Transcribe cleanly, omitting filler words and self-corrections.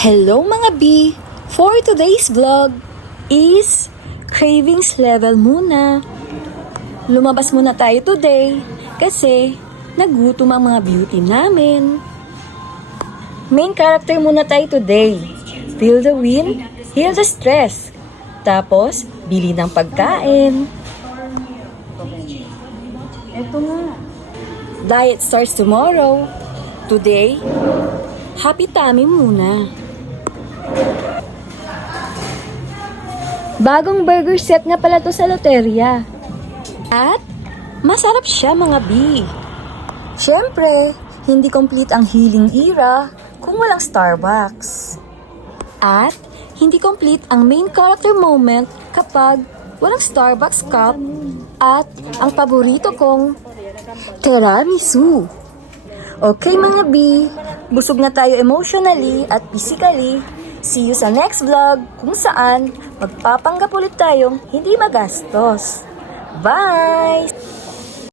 Hello mga B! For today's vlog is cravings level muna. Lumabas muna tayo today kasi nagutom ang mga beauty namin. Main character muna tayo today. Feel the win, heal the stress. Tapos, bili ng pagkain. Eto nga. Diet starts tomorrow. Today, happy tummy muna. Bagong burger set nga pala to sa loterya. At masarap siya mga B. Siyempre, hindi complete ang healing era kung walang Starbucks. At hindi complete ang main character moment kapag walang Starbucks cup at ang paborito kong tiramisu. Okay mga B, busog na tayo emotionally at physically. See you sa next vlog kung saan magpapanggap ulit tayong hindi magastos. Bye!